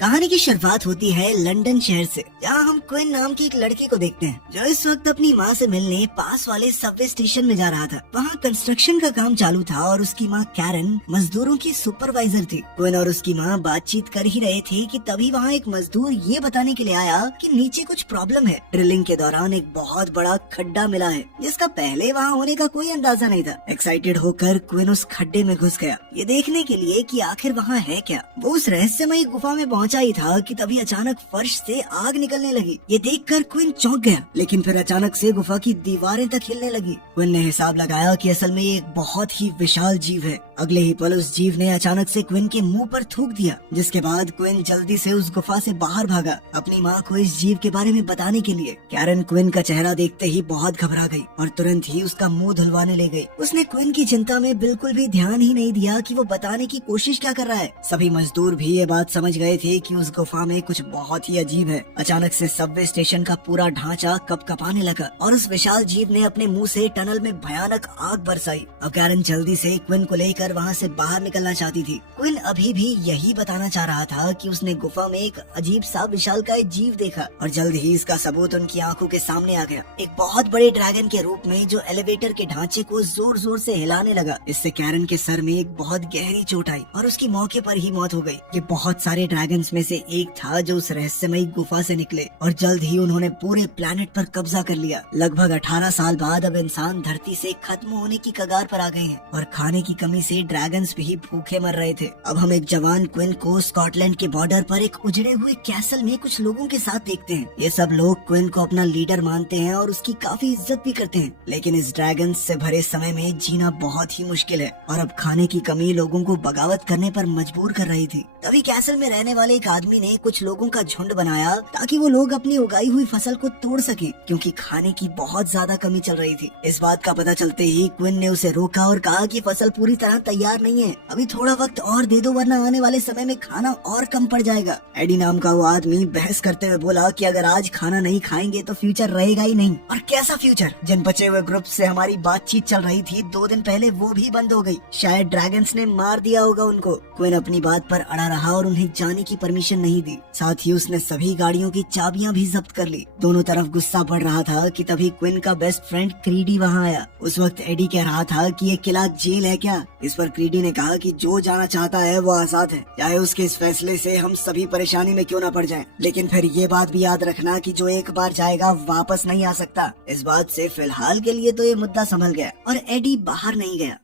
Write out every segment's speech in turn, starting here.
कहानी की शुरुआत होती है लंदन शहर से, जहाँ हम क्विन नाम की एक लड़की को देखते हैं जो इस वक्त अपनी माँ से मिलने पास वाले सबवे स्टेशन में जा रहा था। वहाँ कंस्ट्रक्शन का काम चालू था और उसकी माँ कैरन मजदूरों की सुपरवाइजर थी। क्विन और उसकी माँ बातचीत कर ही रहे थे कि तभी वहाँ एक मजदूर ये बताने के लिए आया कि नीचे कुछ प्रॉब्लम है। ड्रिलिंग के दौरान एक बहुत बड़ा खड्डा मिला है जिसका पहले वहाँ होने का कोई अंदाजा नहीं था। एक्साइटेड होकर क्विन उस खड्डे में घुस गया ये देखने के लिए कि आखिर वहाँ है क्या। वो उस रहस्यमयी गुफा में पहुंचा ही था कि तभी अचानक फर्श से आग निकलने लगी। ये देखकर क्विन चौंक गया, लेकिन फिर अचानक से गुफा की दीवारें तक हिलने लगी। क्विन ने हिसाब लगाया कि असल में ये एक बहुत ही विशाल जीव है। अगले ही पल उस जीव ने अचानक से क्विन के मुंह पर थूक दिया, जिसके बाद क्विन जल्दी से उस गुफा से बाहर भागा अपनी माँ को इस जीव के बारे में बताने के लिए। कैरन क्विन का चेहरा देखते ही बहुत घबरा गई और तुरंत ही उसका मुंह धुलवाने ले गई। उसने क्विन की चिंता में बिल्कुल भी ध्यान ही नहीं दिया कि वो बताने की कोशिश क्या कर रहा है। सभी मजदूर भी ये बात समझ गए थे कि उस गुफा में कुछ बहुत ही अजीब है। अचानक से सबवे स्टेशन का पूरा ढांचा कपकपाने लगा और उस विशाल जीव ने अपने मुंह से टनल में भयानक आग बरसाई। अब कैरन जल्दी से क्विन को लेकर वहाँ से बाहर निकलना चाहती थी। क्विन अभी भी यही बताना चाह रहा था कि उसने गुफा में एक अजीब सा विशालकाय जीव देखा और जल्द ही इसका सबूत उनकी आंखों के सामने आ गया। एक बहुत बड़े ड्रैगन के रूप में जो एलिवेटर के ढांचे को जोर जोर से हिलाने लगा। इससे कैरन के सर में एक बहुत गहरी चोट आई और उसकी मौके पर ही मौत हो गई। ये बहुत सारे ड्रैगन्स में से एक था जो उस रहस्यमयी गुफा से निकले और जल्द ही उन्होंने पूरे प्लेनेट पर कब्जा कर लिया। लगभग 18 साल बाद अब इंसान धरती से खत्म होने की कगार पर आ गए हैं और खाने की कमी से ड्रैगन्स भी भूखे मर रहे थे। अब हम एक जवान क्विन को स्कॉटलैंड के बॉर्डर पर एक उजड़े हुए कैसल में कुछ लोगों के साथ देखते हैं। ये सब लोग क्विन को अपना लीडर मानते हैं और उसकी काफी इज्जत भी करते हैं, लेकिन इस ड्रैगन से भरे समय में जीना बहुत ही मुश्किल है और अब खाने की कमी लोगों को बगावत करने पर मजबूर कर रही थी। तभी कैसल में रहने वाले एक आदमी ने कुछ लोगों का झुंड बनाया ताकि वो लोग अपनी उगाई हुई फसल को तोड़ सके, क्योंकि खाने की बहुत ज्यादा कमी चल रही थी। इस बात का पता चलते ही क्विन ने उसे रोका और कहा कि फसल पूरी तरह तैयार नहीं है, अभी थोड़ा वक्त और दे दो वरना आने वाले समय में खाना और कम पड़ जाएगा। एडी नाम का वो आदमी बहस करते हुए बोला कि अगर आज खाना नहीं खाएंगे तो फ्यूचर रहेगा ही नहीं। और कैसा फ्यूचर? जिन बचे हुए ग्रुप से हमारी बातचीत चल रही थी 2 दिन पहले वो भी बंद हो गई। शायद ड्रैगन्स ने मार दिया होगा उनको। क्विन अपनी बात पर अड़ा रहा और उन्हें जाने की परमिशन नहीं दी। साथ ही उसने सभी गाड़ियों की चाबियां भी जब्त कर ली। दोनों तरफ गुस्सा बढ़ रहा था कि तभी क्विन का बेस्ट फ्रेंड क्रीडी वहां आया। उस वक्त एडी कह रहा था कि ये किला जेल है क्या। इस पर क्रीडी ने कहा कि जो जाना चाहता है वो आजाद है, चाहे उसके इस फैसले से हम सभी परेशानी में क्यों न पड़ जाएं। लेकिन फिर ये बात भी याद रखना कि जो एक बार जाएगा वापस नहीं आ सकता। इस बात से फिलहाल के लिए तो ये मुद्दा संभल गया और एडी बाहर नहीं गया।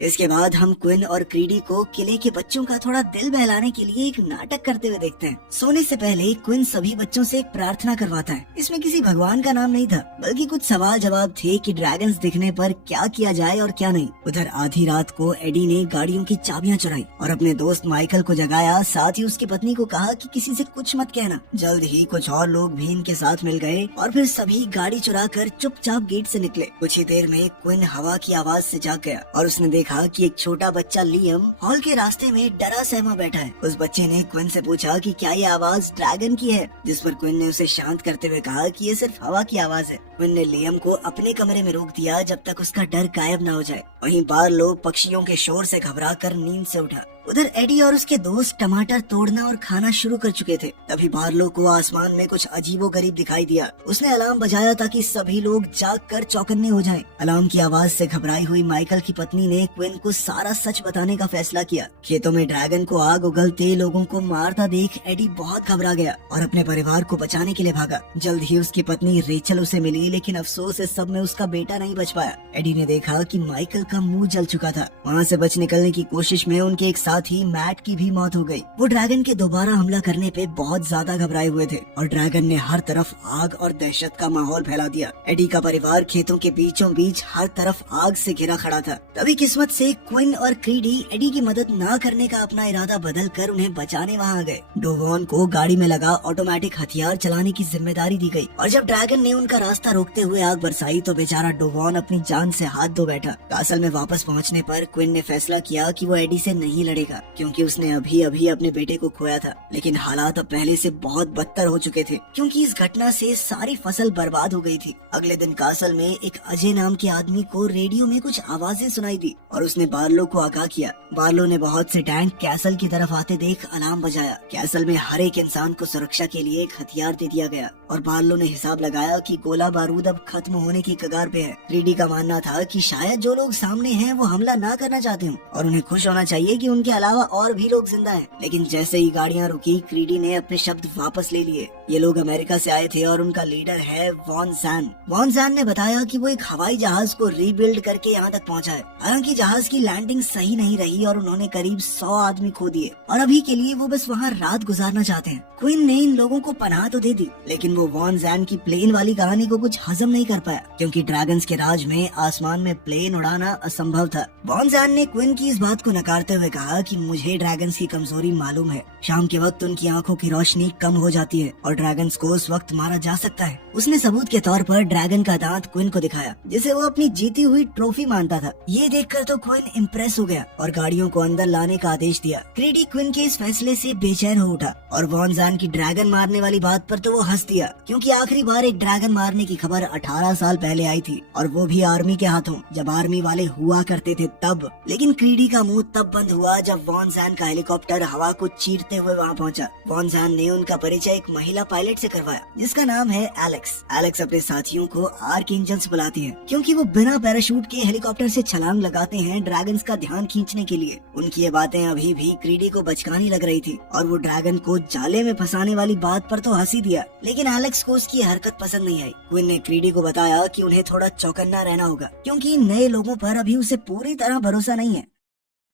इसके बाद हम क्विन और क्रीडी को किले के बच्चों का थोड़ा दिल बहलाने के लिए एक नाटक करते हुए देखते हैं। सोने से पहले क्विन सभी बच्चों से एक प्रार्थना करवाता है। इसमें किसी भगवान का नाम नहीं था, बल्कि कुछ सवाल जवाब थे कि ड्रैगन्स दिखने पर क्या किया जाए और क्या नहीं। उधर आधी रात को एडी ने गाड़ियों की चाबियां चुराई और अपने दोस्त माइकल को जगाया। साथ ही उसकी पत्नी को कहा कि किसी से कुछ मत कहना। जल्द ही कुछ और लोग भी इनके साथ मिल गए और फिर सभी गाड़ी चुरा कर चुपचाप गेट से निकले। कुछ ही देर में क्विन हवा की आवाज से जाग गया और उसने देखा कि एक छोटा बच्चा लियम हॉल के रास्ते में डरा सहमा बैठा है। उस बच्चे ने क्विन से पूछा कि क्या ये आवाज ड्रैगन की है, जिस पर क्विन ने उसे शांत करते हुए कहा कि ये सिर्फ हवा की आवाज है। क्विन ने लियम को अपने कमरे में रोक दिया जब तक उसका डर गायब न हो जाए। वहीं बाहर लोग पक्षियों के शोर से घबराकर नींद से उठा। उधर एडी और उसके दोस्त टमाटर तोड़ना और खाना शुरू कर चुके थे। तभी बार्लो को आसमान में कुछ अजीबो गरीब दिखाई दिया। उसने अलार्म बजाया ताकि सभी लोग जाग कर चौकन्ने हो जाएं। अलार्म की आवाज से घबराई हुई माइकल की पत्नी ने क्विन को सारा सच बताने का फैसला किया। खेतों में ड्रैगन को आग उगलते लोगों को मारता देख एडी बहुत घबरा गया और अपने परिवार को बचाने के लिए भागा। जल्द ही उसकी पत्नी रेचल उसे मिली, लेकिन अफसोस इस सब में उसका बेटा नहीं बच पाया। एडी ने देखा कि माइकल का मुंह जल चुका था। वहाँ से बच निकलने की कोशिश में उनके एक साथ ही मैट की भी मौत हो गई। वो ड्रैगन के दोबारा हमला करने पे बहुत ज्यादा घबराए हुए थे और ड्रैगन ने हर तरफ आग और दहशत का माहौल फैला दिया। एडी का परिवार खेतों के बीचों बीच हर तरफ आग से घिरा खड़ा था। तभी किस्मत से क्विन और क्रीडी एडी की मदद न करने का अपना इरादा बदल कर उन्हें बचाने वहाँ आ गए। डोगोन को गाड़ी में लगा ऑटोमेटिक हथियार चलाने की जिम्मेदारी दी गई और जब ड्रैगन ने उनका रास्ता रोकते हुए आग बरसाई तो बेचारा डोवॉन अपनी जान से हाथ धो बैठा। कासल में वापस पहुंचने पर क्विन ने फैसला किया कि वो एडी से नहीं लड़ेगा, क्योंकि उसने अभी अभी अपने बेटे को खोया था। लेकिन हालात अब पहले से बहुत बदतर हो चुके थे, क्योंकि इस घटना से सारी फसल बर्बाद हो गई थी। अगले दिन कासल में एक अजय नाम के आदमी को रेडियो में कुछ आवाजें सुनाई दी और उसने बार्लो को आगाह किया। बार्लो ने बहुत से टैंक कैसल की तरफ आते देख अलार्म बजाया। कैसल में हर एक इंसान को सुरक्षा के लिए एक हथियार दे दिया गया और बार्लो ने हिसाब लगाया कि गोला बारूद अब खत्म होने की कगार पे है। क्रीडी का मानना था कि शायद जो लोग सामने हैं वो हमला ना करना चाहते हों और उन्हें खुश होना चाहिए कि उनके अलावा और भी लोग जिंदा हैं। लेकिन जैसे ही गाड़ियां रुकी, क्रीडी ने अपने शब्द वापस ले लिए। ये लोग अमेरिका से आए थे और उनका लीडर है वॉन जैन। वॉन जैन ने बताया कि वो एक हवाई जहाज को रीबिल्ड करके यहाँ तक पहुँचा है। हालांकि जहाज की लैंडिंग सही नहीं रही और उन्होंने करीब 100 आदमी खो दिए और अभी के लिए वो बस वहाँ रात गुजारना चाहते हैं। क्वीन ने इन लोगों को पनाह तो दे दी, लेकिन वो वॉन जैन की प्लेन वाली कहानी को कुछ हजम नहीं कर पाया, क्योंकि ड्रैगन्स के राज में आसमान में प्लेन उड़ाना असंभव था। वॉन जैन ने क्वीन की इस बात को नकारते हुए कहा कि मुझे ड्रैगन्स की कमजोरी मालूम है। शाम के वक्त उनकी आंखों की रोशनी कम हो जाती है और ड्रैगन्स को उस वक्त मारा जा सकता है। उसने सबूत के तौर पर ड्रैगन का दांत क्वीन को दिखाया, जिसे वो अपनी जीती हुई ट्रॉफी मानता था। ये देखकर तो क्वीन इम्प्रेस हो गया और गाड़ियों को अंदर लाने का आदेश दिया। क्रीडी क्वीन के इस फैसले से बेचैन हो उठा और वॉन जैन की ड्रैगन मारने वाली बात पर तो वो हंस दिया, क्योंकि आखिरी बार एक ड्रैगन मारने की खबर 18 साल पहले आई थी और वो भी आर्मी के हाथों, जब आर्मी वाले हुआ करते थे तब। लेकिन क्रीडी का मुंह तब बंद हुआ जब वॉन जैन का हेलीकॉप्टर हवा को चीरते हुए वहाँ पहुँचा। वॉन जैन ने उनका परिचय एक महिला पायलट से करवाया, जिसका नाम है एलेक्स। एलेक्स अपने साथियों को आर्क एंजल्स बुलाती है, क्योंकि वो बिना पैराशूट के हेलीकॉप्टर से छलांग लगाते हैं ड्रैगन्स का ध्यान खींचने के लिए। उनकी ये बातें अभी भी क्रीडी को बचकानी लग रही थी और वो ड्रैगन को जाले में फंसाने वाली बात पर तो हंसी दिया, लेकिन एलेक्स को उसकी हरकत पसंद नहीं आई। क्वीन ने क्रीडी को बताया कि उन्हें थोड़ा चौकन्ना रहना होगा, क्योंकि इन नए लोगों पर अभी उसे पूरी तरह भरोसा नहीं है।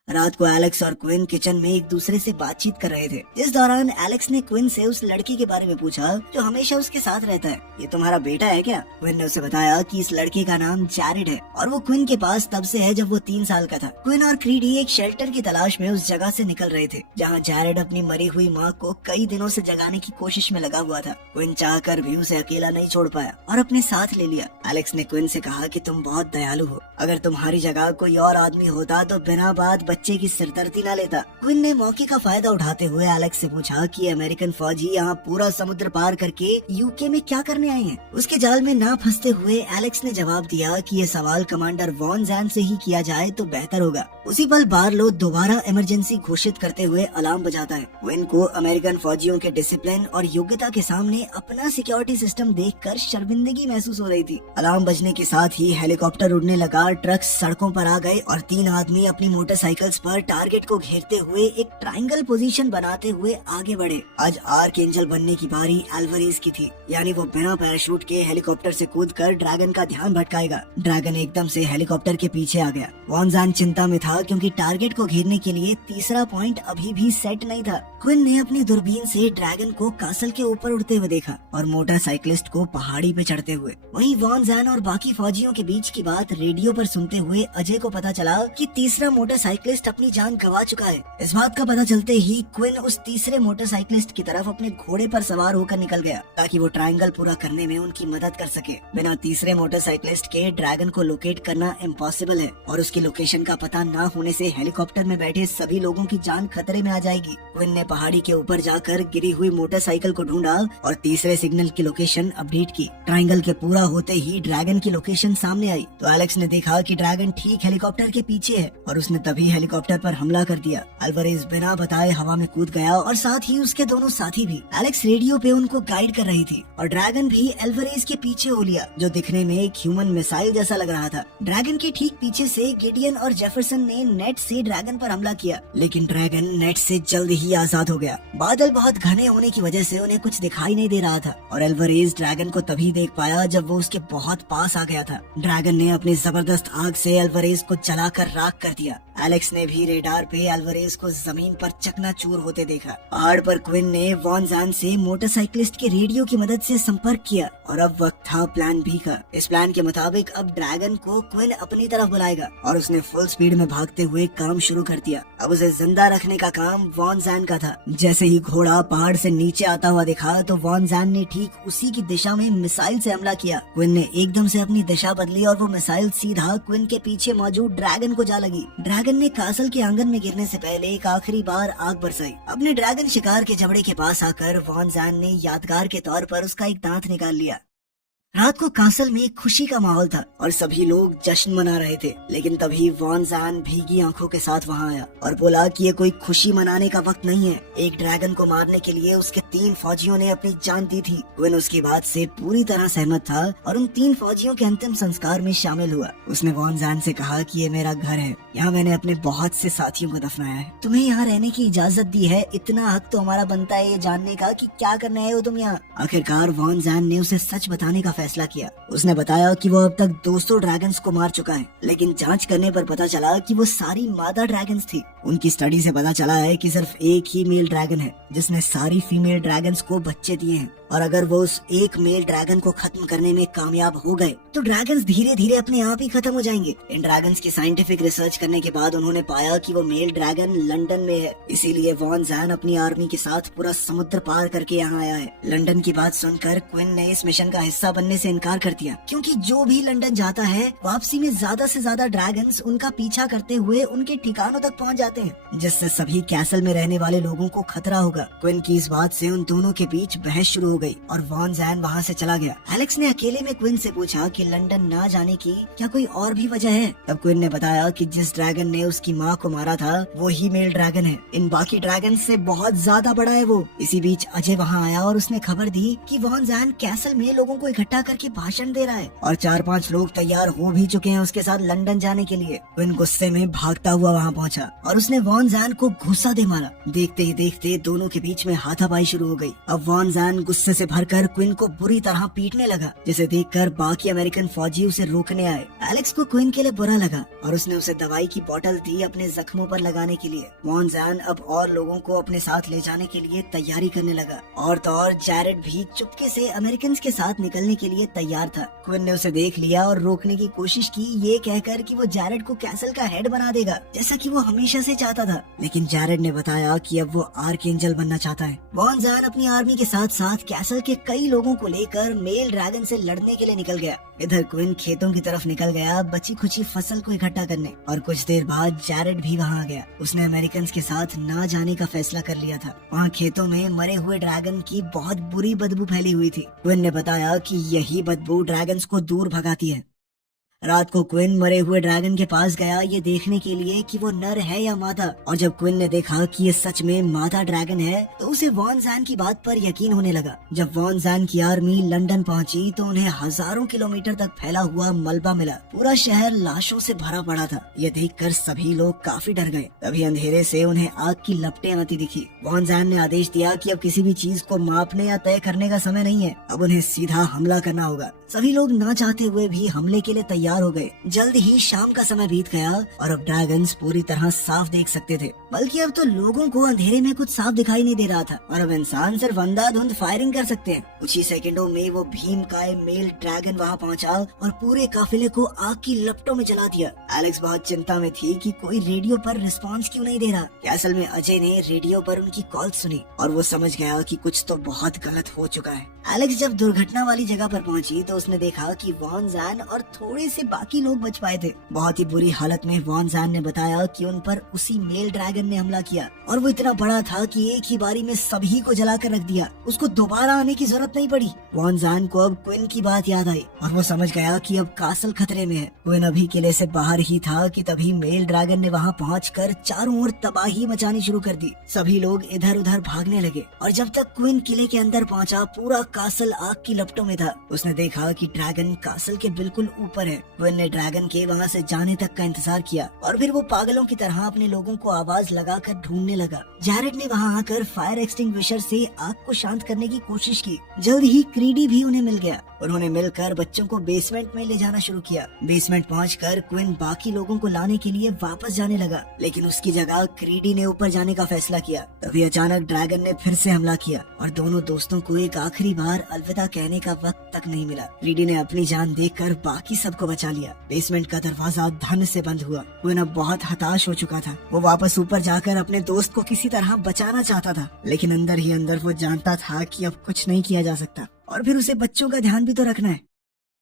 रात को एलेक्स और क्विन किचन में एक दूसरे से बातचीत कर रहे थे। इस दौरान एलेक्स ने क्विन से उस लड़की के बारे में पूछा जो हमेशा उसके साथ रहता है। ये तुम्हारा बेटा है क्या? क्विन ने उसे बताया कि इस लड़के का नाम जैरेड है और वो क्विन के पास तब से है जब वो 3 साल का था। क्विन और क्रीडी एक शेल्टर की तलाश में उस जगह से निकल रहे थे जहाँ जैरेड अपनी मरी हुई माँ को कई दिनों से जगाने की कोशिश में लगा हुआ था। क्विन चाहकर भी उसे अकेला नहीं छोड़ पाया और अपने साथ ले लिया। एलेक्स ने क्विन से कहा कि तुम बहुत दयालु हो, अगर तुम्हारी जगह कोई और आदमी होता तो बिना बात बच्चे की सिरदर्दी न लेता। क्विन ने मौके का फायदा उठाते हुए एलेक्स से पूछा कि अमेरिकन फौजी यहाँ पूरा समुद्र पार करके यूके में क्या करने आए हैं। उसके जाल में ना फंसते हुए एलेक्स ने जवाब दिया कि ये सवाल कमांडर वॉन जैन से ही किया जाए तो बेहतर होगा। उसी पल बार्लो दोबारा इमरजेंसी घोषित करते हुए अलार्म बजाता है। क्विन को अमेरिकन फौजियों के डिसिप्लिन और योग्यता के सामने अपना सिक्योरिटी सिस्टम देखकर शर्मिंदगी महसूस हो रही थी। अलार्म बजने के साथ ही हेलीकॉप्टर उड़ने लगा, ट्रक सड़कों पर आ गए और 3 आदमी अपनी मोटरसाइकिल्स पर टारगेट को घेरते हुए एक ट्रायंगल पोजीशन बनाते हुए आगे बढ़े। आज आर्क एंजल बनने की बारी एल्वरेज की थी, यानी वो बिना पैराशूट के हेलीकॉप्टर से कूदकर ड्रैगन का ध्यान भटकाएगा। ड्रैगन एकदम से हेलीकॉप्टर के पीछे आ गया। वॉन जैन चिंता में था, क्योंकि टारगेट को घेरने के लिए तीसरा पॉइंट अभी भी सेट नहीं था। क्विन ने अपनी दूरबीन से ड्रैगन को कासल के ऊपर उड़ते हुए देखा और मोटरसाइकिलिस्ट को पहाड़ी पे चढ़ते हुए। वहीं वॉन जैन और बाकी फौजियों के बीच की बात रेडियो पर सुनते हुए अजय को पता चला कि तीसरा मोटरसाइकिलिस्ट अपनी जान गंवा चुका है। इस बात का पता चलते ही क्विन उस तीसरे मोटरसाइकिलिस्ट की तरफ अपने घोड़े पर सवार होकर निकल गया, ताकि वो ट्रायंगल पूरा करने में उनकी मदद कर सके। बिना तीसरे मोटरसाइकिलिस्ट के ड्रैगन को लोकेट करना इम्पॉसिबल है और उसकी लोकेशन का पता न होने से हेलीकॉप्टर में बैठे सभी लोगों की जान खतरे में आ जाएगी। क्विन ने पहाड़ी के ऊपर जाकर गिरी हुई मोटरसाइकिल को ढूंढा और तीसरे सिग्नल की लोकेशन अपडेट की। ट्रायंगल के पूरा होते ही ड्रैगन की लोकेशन सामने आई तो एलेक्स ने देखा कि ड्रैगन ठीक हेलीकॉप्टर के पीछे है और उसने तभी हेलीकॉप्टर पर हमला कर दिया। एल्वरेज बिना बताए हवा में कूद गया और साथ ही उसके दोनों साथी भी। एलेक्स रेडियो पे उनको गाइड कर रही थी और ड्रैगन भी एल्वरेज के पीछे हो लिया, जो दिखने में एक ह्यूमन मिसाइल जैसा लग रहा था। ड्रैगन के ठीक पीछे से गिडियन और जेफरसन ने नेट से ड्रैगन पर हमला किया, लेकिन ड्रैगन नेट से जल्द ही आजाद हो गया। बादल बहुत घने होने की वजह से उन्हें कुछ दिखाई नहीं दे रहा था और एल्वरेज ड्रैगन को तभी देख पाया जब वो उसके बहुत पास आ गया था। ड्रैगन ने अपनी जबरदस्त आग से एल्वरेज को जलाकर राख कर दिया। एलेक्स ने भी रेडार पे एल्वरेज को जमीन पर चकनाचूर होते देखा। पहाड़ पर क्विन ने वॉन जैन से मोटरसाइकिलिस्ट के रेडियो की मदद से संपर्क किया और अब वक्त था प्लान बी का। इस प्लान के मुताबिक अब ड्रैगन को क्विन अपनी तरफ बुलाएगा और उसने फुल स्पीड में भागते हुए काम शुरू कर दिया। अब उसे जिंदा रखने का काम वॉन जैन का था। था। जैसे ही घोड़ा पहाड़ से नीचे आता हुआ दिखा तो वॉन जैन ने ठीक उसी की दिशा में मिसाइल से हमला किया। क्विन ने एकदम से अपनी दिशा बदली और वो मिसाइल सीधा क्विन के पीछे मौजूद ड्रैगन को जा लगी। ड्रैगन ने कासल के आंगन में गिरने से पहले एक आखिरी बार आग बरसाई। अपने ड्रैगन शिकार के जबड़े के पास आकर वॉन जैन ने यादगार के तौर पर उसका एक दांत निकाल लिया। रात को कासल में खुशी का माहौल था और सभी लोग जश्न मना रहे थे, लेकिन तभी वॉन जैन भीगी आंखों के साथ वहां आया और बोला कि ये कोई खुशी मनाने का वक्त नहीं है। एक ड्रैगन को मारने के लिए उसके 3 फौजियों ने अपनी जान दी थी। क्विन उसकी बात से पूरी तरह सहमत था और उन 3 फौजियों के अंतिम संस्कार में शामिल हुआ। उसने वॉन जैन से कहा कि ये मेरा घर है, यहाँ मैंने अपने बहुत से साथियों को दफनाया है। तुम्हें यहाँ रहने की इजाजत दी है, इतना हक तो हमारा बनता है ये जानने का कि क्या करने आए हो तुम यहाँ। आखिरकार वॉन जैन ने उसे सच बताने का फैसला किया। उसने बताया कि वो अब तक 200 ड्रैगन्स को मार चुका है, लेकिन जांच करने पर पता चला कि वो सारी मादा ड्रैगन्स थी। उनकी स्टडी से पता चला है कि सिर्फ एक ही मेल ड्रैगन है जिसने सारी फीमेल ड्रैगन्स को बच्चे दिए हैं, और अगर वो उस एक मेल ड्रैगन को खत्म करने में कामयाब हो गए तो ड्रैगन्स धीरे धीरे अपने आप ही खत्म हो जाएंगे। इन ड्रैगन्स की साइंटिफिक रिसर्च करने के बाद उन्होंने पाया कि वो मेल ड्रैगन लंदन में है, इसीलिए वॉन जैन अपनी आर्मी के साथ पूरा समुद्र पार करके यहाँ आया है। लंदन की बात सुनकर क्विन ने इस मिशन का हिस्सा बनने से इनकार कर दिया, क्योंकि जो भी लंदन जाता है वापसी में ज्यादा से ज्यादा ड्रैगन्स उनका पीछा करते हुए उनके ठिकानों तक पहुँच जाते हैं, जिससे सभी कैसल में रहने वाले लोगों को खतरा होगा। क्विन की इस बात से उन दोनों के बीच बहस शुरू हो गई और वॉन जैन वहाँ से चला गया। एलेक्स ने अकेले में क्विन से पूछा कि लंदन ना जाने की क्या कोई और भी वजह है। तब क्विन ने बताया कि जिस ड्रैगन ने उसकी माँ को मारा था वो ही मेल ड्रैगन है, इन बाकी ड्रैगन से बहुत ज्यादा बड़ा है वो। इसी बीच अजय वहाँ आया और उसने खबर दी कि वॉन जैन कैसल में लोगों को इकट्ठा करके भाषण दे रहा है और 4-5 लोग तैयार हो भी चुके हैं उसके साथ लंदन जाने के लिए। क्विन गुस्से में भागता हुआ वहाँ पहुँचा और उसने वॉन जैन को घुसा दे मारा। देखते ही देखते दोनों के बीच में हाथापाई शुरू हो गई। अब वॉन जैन गुस्से से भरकर क्विन को बुरी तरह पीटने लगा, जिसे देखकर बाकी अमेरिकन फौजी उसे रोकने आए। एलेक्स को क्विन के लिए बुरा लगा और उसने उसे दवाई की बोतल दी अपने जख्मों पर लगाने के लिए। वॉन जैन अब और लोगों को अपने साथ ले जाने के लिए तैयारी करने लगा और तो और जैरेड भी चुपके से अमेरिकन के साथ निकलने के लिए तैयार था। क्विन ने उसे देख लिया और रोकने की कोशिश की, ये कहकर कि वो जैरेड को कैसल का हेड बना देगा जैसा कि वो हमेशा से चाहता था, लेकिन जैरेड ने बताया कि अब वो आर्कएंजल बनना चाहता है। वॉन जैन अपनी आर्मी के साथ साथ कैसल के कई लोगों को लेकर मेल ड्रैगन से लड़ने के लिए निकल गया। इधर क्विन खेतों की तरफ निकल गया बची खुची फसल को इकट्ठा करने, और कुछ देर बाद जैरेड भी वहाँ आ गया। उसने अमेरिकन के साथ ना जाने का फैसला कर लिया था। वहाँ खेतों में मरे हुए ड्रैगन की बहुत बुरी बदबू फैली हुई थी। क्विन ने बताया कि यही बदबू ड्रैगन्स को दूर भगाती है। रात को क्विन मरे हुए ड्रैगन के पास गया ये देखने के लिए कि वो नर है या मादा, और जब क्विन ने देखा कि ये सच में मादा ड्रैगन है तो उसे वॉन जैन की बात पर यकीन होने लगा। जब वॉन जैन की आर्मी लंदन पहुंची तो उन्हें हजारों किलोमीटर तक फैला हुआ मलबा मिला। पूरा शहर लाशों से भरा पड़ा था। ये देखकर सभी लोग काफी डर गए। तभी अंधेरे से उन्हें आग की लपटें आती दिखी। वॉन जैन ने आदेश दिया कि अब किसी भी चीज को मापने या तय करने का समय नहीं है, अब उन्हें सीधा हमला करना होगा। सभी लोग ना चाहते हुए भी हमले के लिए तैयार हो गए। जल्द ही शाम का समय बीत गया और अब ड्रैगन्स पूरी तरह साफ देख सकते थे, बल्कि अब तो लोगों को अंधेरे में कुछ साफ दिखाई नहीं दे रहा था और अब इंसान सिर्फ अंधाधुंध फायरिंग कर सकते हैं। कुछ ही सेकंडों में वो भीमकाय मेल ड्रैगन वहाँ पहुँचा और पूरे काफिले को आग की लपटों में जला दिया। एलेक्स बहुत चिंता में थी कि कोई रेडियो पर रिस्पॉन्स क्यों नहीं दे रहा। असल में अजय ने रेडियो पर उनकी कॉल सुनी और वो समझ गया कि कुछ तो बहुत गलत हो चुका है। एलेक्स जब दुर्घटना वाली जगह पर पहुंची तो उसने देखा कि वॉन जैन और थोड़े से बाकी लोग बच पाए थे। बहुत ही बुरी हालत में वॉन जैन ने बताया कि उन पर उसी मेल ड्रैगन ने हमला किया और वो इतना बड़ा था कि एक ही बारी में सभी को जलाकर रख दिया। उसको दोबारा आने की जरूरत नहीं पड़ी। वॉन जैन को अब क्विन की बात याद आई और वो समझ गया कि अब कासल खतरे में है। क्विन अभी किले से बाहर ही था कि तभी मेल ड्रैगन ने वहाँ पहुँचकर चारों ओर तबाही मचानी शुरू कर दी। सभी लोग इधर उधर भागने लगे और जब तक क्विन किले के अंदर पहुँचा पूरा कासल आग की लपटों में था। उसने देखा कि ड्रैगन कासल के बिल्कुल ऊपर है। क्विन ने ड्रैगन के वहाँ से जाने तक का इंतजार किया और फिर वो पागलों की तरह अपने लोगों को आवाज लगाकर ढूंढने लगा। जैरेड ने वहाँ आकर फायर एक्सटिंग्विशर से आग को शांत करने की कोशिश की। जल्द ही क्रीडी भी उन्हें मिल गया। उन्होंने मिलकर बच्चों को बेसमेंट में ले जाना शुरू किया। बेसमेंट पहुंचकर क्विन बाकी लोगों को लाने के लिए वापस जाने लगा, लेकिन उसकी जगह क्रीडी ने ऊपर जाने का फैसला किया। तभी अचानक ड्रैगन ने फिर से हमला किया और दोनों दोस्तों को एक आखिरी बार अलविदा कहने का वक्त तक नहीं मिला। क्रीडी ने अपनी जान देकर बाकी सबको बचा लिया। बेसमेंट का दरवाजा धन से बंद हुआ। क्विन अब बहुत हताश हो चुका था। वो वापस ऊपर जाकर अपने दोस्त को किसी तरह बचाना चाहता था, लेकिन अंदर ही अंदर वो जानता था कि अब कुछ नहीं किया जा सकता और फिर उसे बच्चों का ध्यान भी तो रखना है।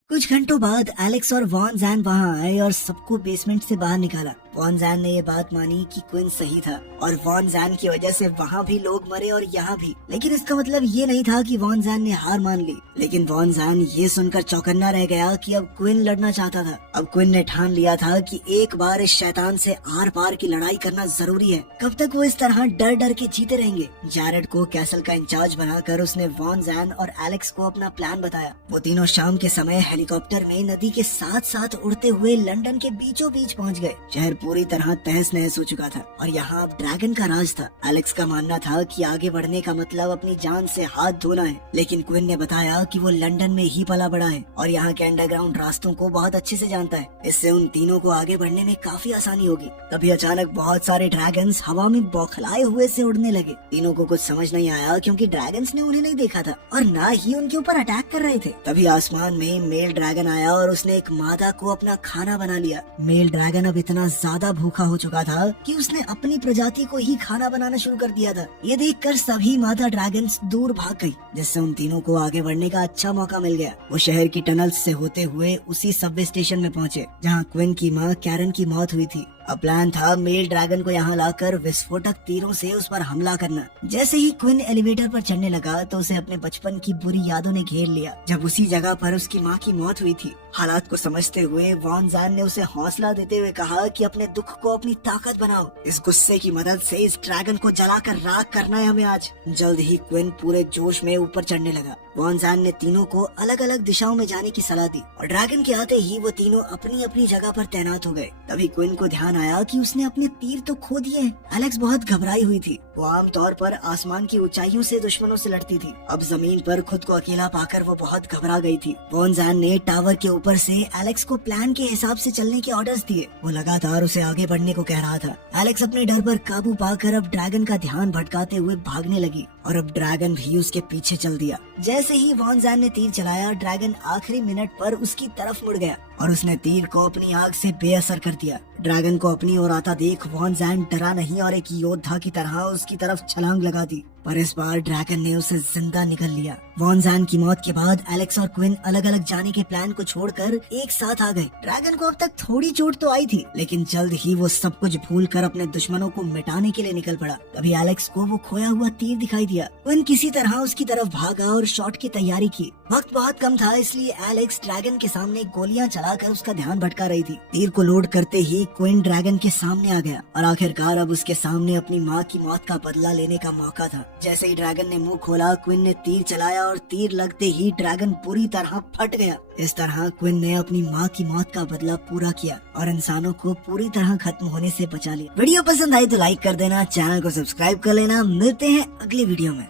कुछ घंटों बाद एलेक्स और वॉन जैन वहाँ आए और सबको बेसमेंट से बाहर निकाला। वॉन जैन ने ये बात मानी कि क्विन सही था और वॉन जैन की वजह से वहाँ भी लोग मरे और यहाँ भी, लेकिन इसका मतलब ये नहीं था कि वॉन जैन ने हार मान ली। लेकिन वॉन जैन ये सुनकर चौकन्ना रह गया कि अब क्विन लड़ना चाहता था। अब क्विन ने ठान लिया था कि एक बार इस शैतान से आर पार की लड़ाई करना जरूरी है। कब तक वो इस तरह डर डर के जीते रहेंगे? जैरेड को कैसल का इंचार्ज बनाकर उसने वॉन जैन और एलेक्स को अपना प्लान बताया। वो तीनों शाम के समय हेलीकॉप्टर में नदी के साथ साथ उड़ते हुए लंदन के बीचों बीच पहुँच गए। शहर पूरी तरह तहस नहस हो चुका था और यहाँ अब ड्रैगन का राज था। एलेक्स का मानना था कि आगे बढ़ने का मतलब अपनी जान से हाथ धोना है, लेकिन क्विन ने बताया कि वो लंदन में ही पला बड़ा है और यहाँ के अंडरग्राउंड रास्तों को बहुत अच्छे से जानता है। इससे उन तीनों को आगे बढ़ने में काफी आसानी होगी। तभी अचानक बहुत सारे ड्रैगन्स हवा में बौखलाए हुए से उड़ने लगे। तीनों को कुछ समझ नहीं आया क्योंकि ड्रैगन्स ने उन्हें नहीं देखा था और न ही उनके ऊपर अटैक कर रहे थे। तभी आसमान में मेल ड्रैगन आया और उसने एक मादा को अपना खाना बना लिया। मेल ड्रैगन अब इतना ज्यादा भूखा हो चुका था कि उसने अपनी प्रजाति को ही खाना बनाना शुरू कर दिया था। ये देखकर सभी मादा ड्रैगन्स दूर भाग गई, जिससे उन तीनों को आगे बढ़ने का अच्छा मौका मिल गया। वो शहर की टनल्स से होते हुए उसी सबवे स्टेशन में पहुँचे जहाँ क्विन की माँ कैरन की मौत हुई थी। अब प्लान था मेल ड्रैगन को यहाँ लाकर विस्फोटक तीरों से उस पर हमला करना। जैसे ही क्विन एलिवेटर पर चढ़ने लगा तो उसे अपने बचपन की बुरी यादों ने घेर लिया, जब उसी जगह पर उसकी माँ की मौत हुई थी। हालात को समझते हुए वॉन जैन ने उसे हौसला देते हुए कहा कि अपने दुख को अपनी ताकत बनाओ। इस गुस्से की मदद से इस ड्रैगन को जलाकर राख करना है हमें आज। जल्द ही क्विन पूरे जोश में ऊपर चढ़ने लगा। वॉन जैन ने तीनों को अलग अलग दिशाओं में जाने की सलाह दी और ड्रैगन के आते ही वो तीनों अपनी अपनी जगह पर तैनात हो गए। तभी क्विन को ध्यान आया कि उसने अपने तीर तो खो दिए। एलेक्स बहुत घबराई हुई थी। वो आमतौर पर आसमान की ऊंचाइयों से दुश्मनों से लड़ती थी। अब जमीन पर खुद को अकेला पाकर वो बहुत घबरा गई थी। वॉन जैन ने टावर के ऊपर से एलेक्स को प्लान के हिसाब से चलने के ऑर्डर्स दिए। वो लगातार उसे आगे बढ़ने को कह रहा था। एलेक्स अपने डर पर काबू पाकर अब ड्रैगन का ध्यान भटकाते हुए भागने लगी और अब ड्रैगन भी उसके पीछे चल दिया। जैसे ही वॉन जैन ने तीर चलाया, ड्रैगन आखिरी मिनट पर उसकी तरफ मुड़ गया और उसने तीर को अपनी आग से बेअसर कर दिया। ड्रैगन को अपनी ओर आता देख वॉन जैन डरा नहीं और एक योद्धा की तरह उसकी तरफ छलांग लगा दी, पर इस बार ड्रैगन ने उसे जिंदा निकल लिया। वॉन जैन की मौत के बाद एलेक्स और क्विन अलग अलग जाने के प्लान को छोड़कर एक साथ आ गए। ड्रैगन को अब तक थोड़ी चोट तो आई थी, लेकिन जल्द ही वो सब कुछ भूलकर अपने दुश्मनों को मिटाने के लिए निकल पड़ा। तभी एलेक्स को वो खोया हुआ तीर दिखाई दिया। क्विन किसी तरह उसकी तरफ भागा और शॉट की तैयारी की। वक्त बहुत कम था, इसलिए एलेक्स ड्रैगन के सामने गोलियां चलाकर उसका ध्यान भटका रही थी। तीर को लोड करते ही क्विन ड्रैगन के सामने आ गया और आखिरकार अब उसके सामने अपनी माँ की मौत का बदला लेने का मौका था। जैसे ही ड्रैगन ने मुंह खोला, क्विन ने तीर चलाया और तीर लगते ही ड्रैगन पूरी तरह फट गया। इस तरह क्विन ने अपनी माँ की मौत का बदला पूरा किया और इंसानों को पूरी तरह खत्म होने से बचा लिया। वीडियो पसंद आई तो लाइक कर देना, चैनल को सब्सक्राइब कर लेना। मिलते हैं अगली वीडियो में।